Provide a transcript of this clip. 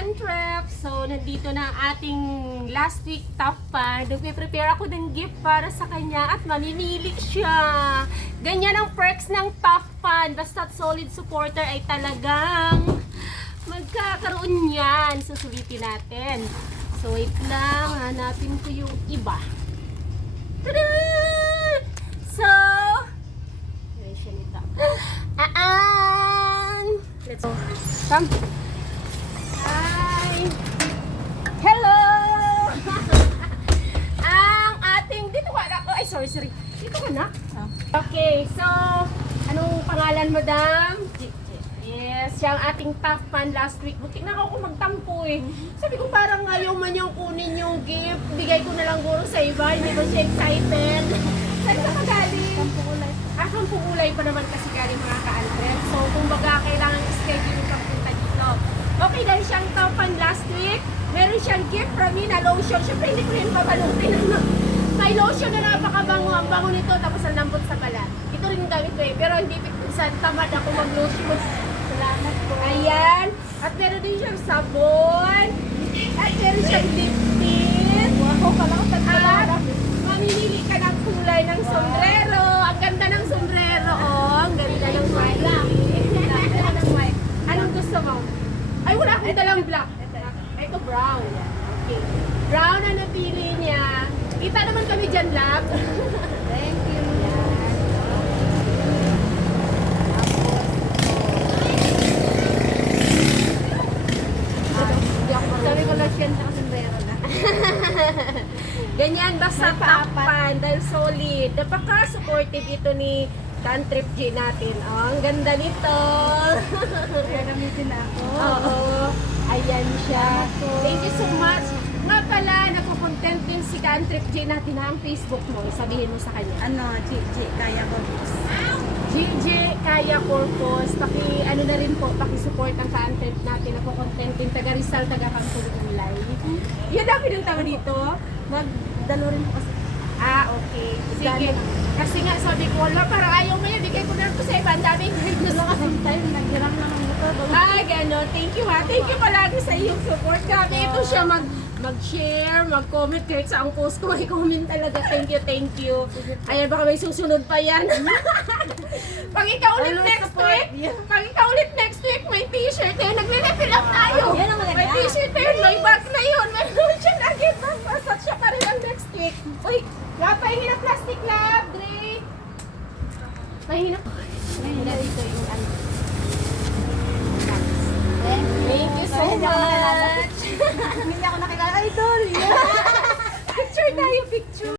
Tantrep! So, nandito na ang ating last week top fan. Nagpe-prepare ako ng gift para sa kanya at mamimili siya. Ganyan ang perks ng top fan. Basta't solid supporter ay talagang magkakaroon yan. Susulitin natin. So, wait lang. Hanapin ko yung iba. Tada! So, yun siya nito. Let's go. Come. Hi! Hello! Ang ating, dito ka na, ay sorry. Dito ka na? Okay, so, anong pangalan, madam? Yes, siya ang ating top fan last week. Buti na ako magtampo eh. Sabi ko parang ayaw man yung kunin yung gift. Bigay ko na lang guro sa iba. Hindi ba siya excited? Saan ka magaling? Kampukulay. Kampukulay pa naman kasi galing mga ka-Andres. So, kumbaga kailangan schedule yung pagpunta dito. Okay, dahil siyang top fan last week, meron siyang gift from me na lotion. Siyempre, hindi ko rin babalutin. May lotion na napakabango. Ang bango nito, tapos ang lambot sa balat. Ito rin yung gamit ko eh. Pero hindi pinsan, tamad ako mag-lotion. Salamat po. Ayan. At meron din siyang sabon. At meron siyang lip tint. Wow, palang tagpalala. Mamimili ka ng kulay ng sombrero. Ang ganda ng sombrero. Oh, ang ganda ng white. Anong gusto mo? Ay, wala akong dalang black. Ito brown. Okay. Brown ang napili niya. Kita naman kami dyan, lab. Thank you. Sabi ko lang siya sa sombrero na. Ganyan, basta tapan dahil solid. Napaka-supportive ito ni Tantrep G natin. Oh, ang ganda nito. Kaya gamitin ako. Oo. Ayan siya. Thank you so much. Nga pala, nagpo-content din si Tantrep J natin na ang Facebook mo. Sabihin mo sa kanya. Ano, kaya ko. GJ Kaya Corpus. Ano na rin po, paki-support ang content natin. Nagpo-content din. Taga Rizal, taga Kampulay. Yan ang pinunta mo dito. Magdalo rin po kasi. Okay. Sige. Kasi nga, sabi ko, wala, parang ayaw mo yan. Bigay ko na ito sa iba. Ang daming Dalo kasi tayo, naghiram lang ang motor. gano'n. Thank you ha. Thank you palagi sa iyong support. Grabe ito siya mag-share, mag-comment kahit sa ang post ko. I-comment talaga. Thank you. Ayan, baka may susunod pa yan. Pag ikaw ulit next week, may t-shirt eh. Nagre-refill up tayo. Yan ang maganda. May t-shirt eh. May bag na yun. Meron siya lagi. Pasat siya pa rin ang next week. Uy, lab, pahingi ng plastic, lab. Dre. Pahingi ng... Dito yung ano. Thank you so much. Hindi ako nakilala. Idol!